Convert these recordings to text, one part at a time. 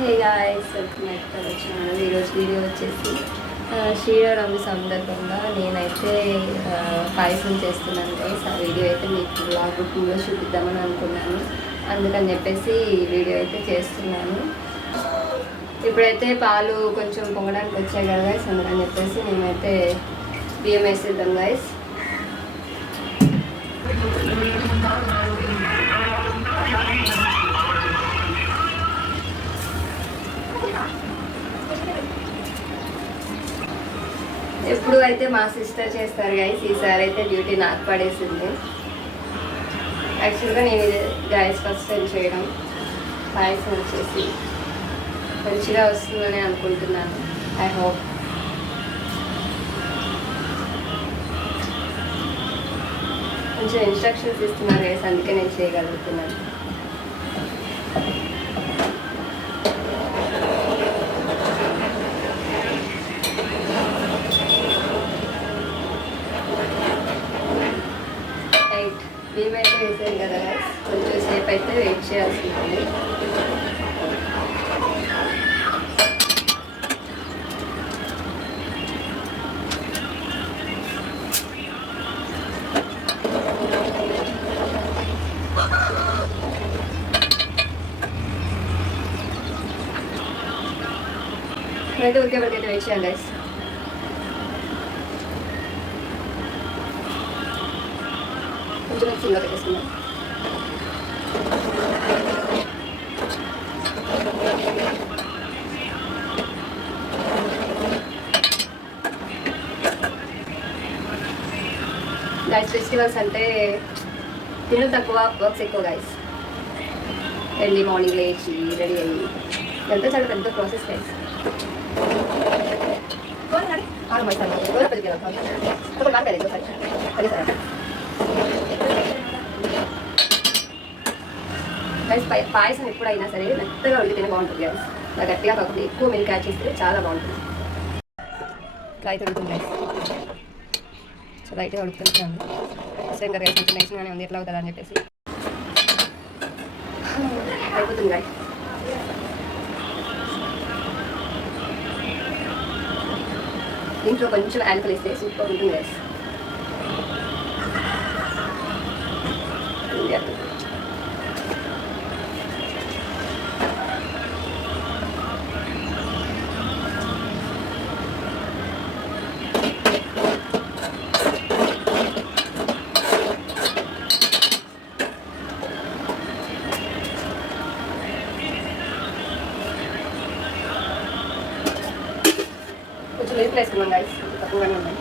Hey guys, welcome back to our channel. ఈరోజు వీడియో వచ్చేసి శ్రీరామనవమి సందర్భంగా నేనైతే పాయసం చేస్తున్నాను గైస్. ఆ వీడియో అయితే మీకు బ్లాగ్ 2లో చూపిద్దామని అనుకున్నాను. అందుకని చెప్పేసి వీడియో అయితే చేస్తున్నాను. ఇప్పుడైతే పాలు కొంచెం పొంగడానికి వచ్చాయి కదా గైస్, అందుకని చెప్పేసి నేనైతే బియ్యం వేసేద్దాం గైస్. ఎప్పుడు అయితే మా సిస్టర్ చేస్తారు గైస్, ఈసారి అయితే డ్యూటీ నాకు పడేసింది. యాక్చువల్గా నేను ఇది గైస్ ఫస్ట్ టైం చేయడం. పాయసం వచ్చేసి మంచిగా వస్తుందని అనుకుంటున్నాను. I hope. కొంచెం ఇన్స్ట్రక్షన్స్ ఇస్తున్నారు గైస్, అందుకే నేను చేయగలుగుతున్నాను. బియ్యం అయితే వేసాను కదా గైస్, కొంచెం సేపు అయితే వెయిట్ చేయాల్సి ఉంటుంది. అయితే ఉడికేపటికైతే వెయిట్ చేయాలి గైస్. కొంచెం సిమ్లో పెట్టేసుకుందాం. గైస్, ఫెస్టివల్స్ అంటే తినడం తక్కువ, వర్క్స్ ఎక్కువ గైస్. ఎర్లీ మార్నింగ్ లేచి రెడీ అయ్యి ఎంత చాలా పెద్ద ప్రాసెస్ గైస్. గైస్, పాయసం ఎప్పుడైనా సరే మెత్తగా ఉడికితేనే బాగుంటుంది గైస్. ఇలా గట్టిగా కాకుండా ఎక్కువ మిల్క్ యాడ్ చేస్తే చాలా బాగుంటుంది. ఇట్లా అయితే ఉడుకుతుంది గైస్. సో లైట్గా ఉడుకుతున్నాను. సేమ్ గైస్, కొంచెం నేషన్గానే ఉంది, ఎట్లా అవుతుందా అని చెప్పేసి అయిపోతుంది గైస్. దీంట్లో కొంచెం యాలకులు ఇస్తే సూపర్ ఉంటుంది గైస్. కొంచెం మిల్క్ వేసుకున్నాం గైస్, తక్కువగానే ఉన్నాయి.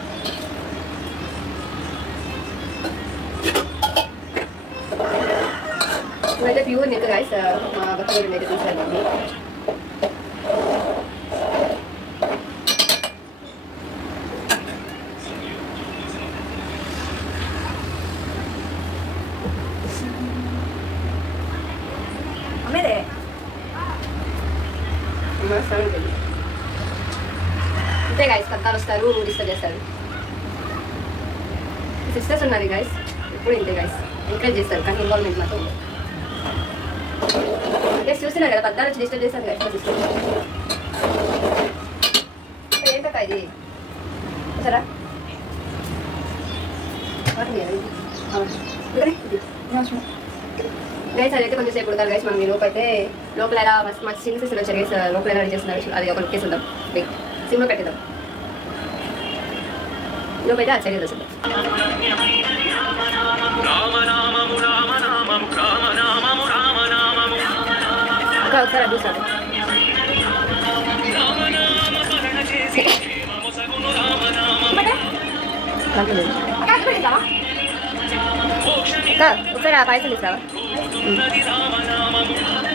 ఇవైతే ప్యూర్ మిల్క్ గైస్, మా భక్తులు అయితే తీసాను. అమ్మేదే అంతే గైస్, పక్కాలు వస్తారు, డిస్టర్బ్ చేస్తారు. సిస్టర్స్ ఉన్నారు గైస్, ఎప్పుడు ఇంతే గైస్, ఎంకరేజ్ చేస్తారు కానీ ఇన్వాల్వ్మెంట్ మాత్రం ఉంది. గైస్ చూస్తున్నారు కదా, పక్కాలు వచ్చి డిస్టర్బ్ చేస్తారు గైస్ మా సిస్టర్. ఏంటక్క ఇది సరా గైస్, అదైతే కొంచెం సేపు ఉడకాలి గైస్. మనం ఈ లోపు అయితే లోపల ఎలా మా చిన్న సిస్టర్ వచ్చారు గైస్, లోపల ఎలా రెడీ చేస్తున్నారు అది ఒక కేసు ఉందాం. సిమ్లో పెట్టేద్దాం. లోపు అయితే అది సైడ్ వస్తుంది. ఒకసారి అది చూసాడు. ఒకసారి ఆ పాయసం తీసావా?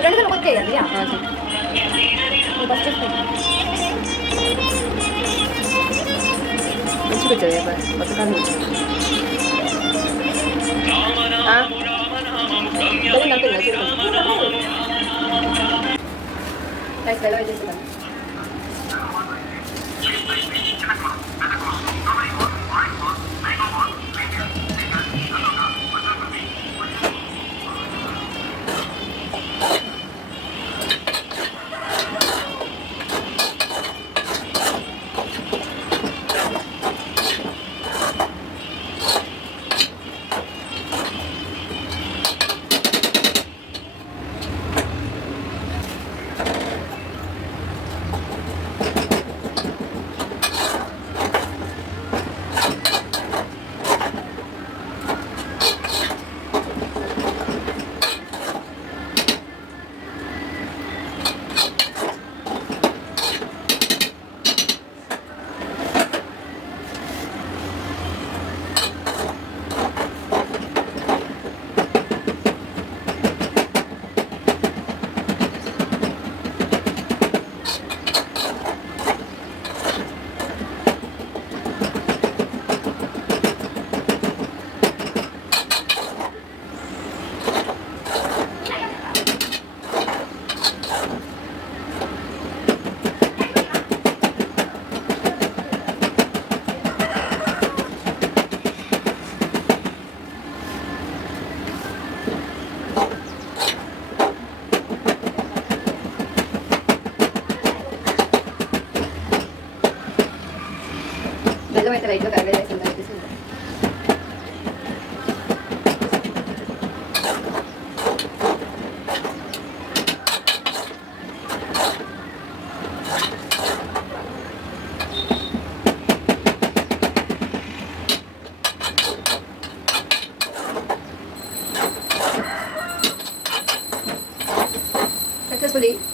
రెండు వచ్చేయాలి మంచి పెట్టారు పక్కన. సెలవు చేసేదాన్ని.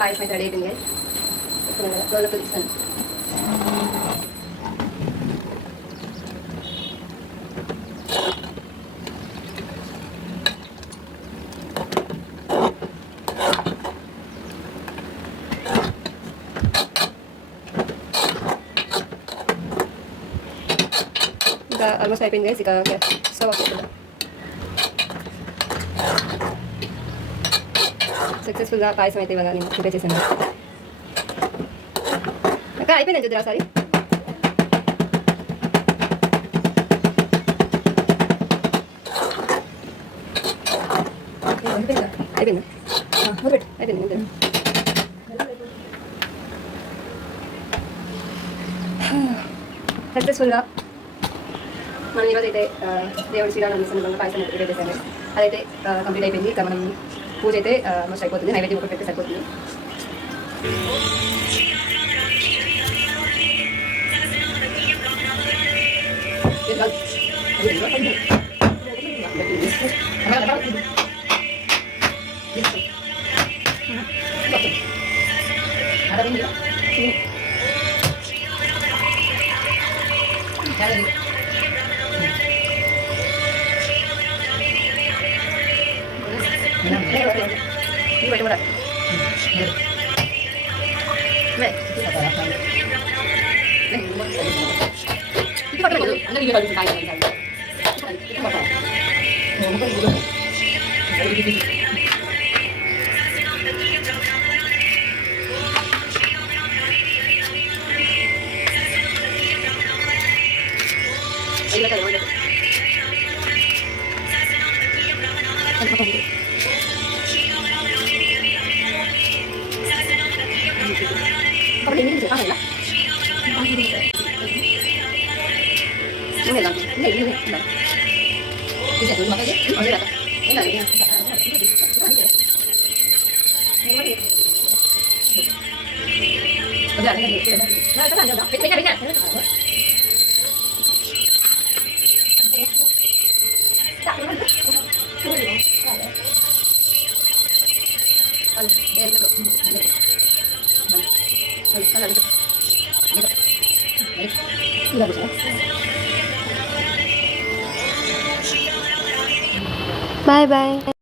పాయసం అయితే రెడీ అయిపోయింది రోజులకు తీస్తాను. ఇంకా ఆల్మోస్ట్ అయిపోయింది గైస్. ఇక స్టవ్ ఆఫ్ చేసుకుందాం. సక్సెస్ఫుల్గా పాయసం అయితే ఇవాళ నేను ప్రిపేర్ చేశాను. అక్క అయిపోయిందని చూద్దాం ఒకసారి. అయిపోయింది అయిపోయింది. సక్సెస్ఫుల్గా మనం ఈరోజు అయితే దేవుడి శ్రీరామ సందర్భంగా పాయసం ప్రిపేర్ చేశాను. అదైతే కంప్లీట్ అయిపోయింది. ఇక మనం పూజ అయితే మస్ట్ అయిపోతుంది. నైవేద్యం ఒకటి పెడితే సరిపోతుంది. Bye bye.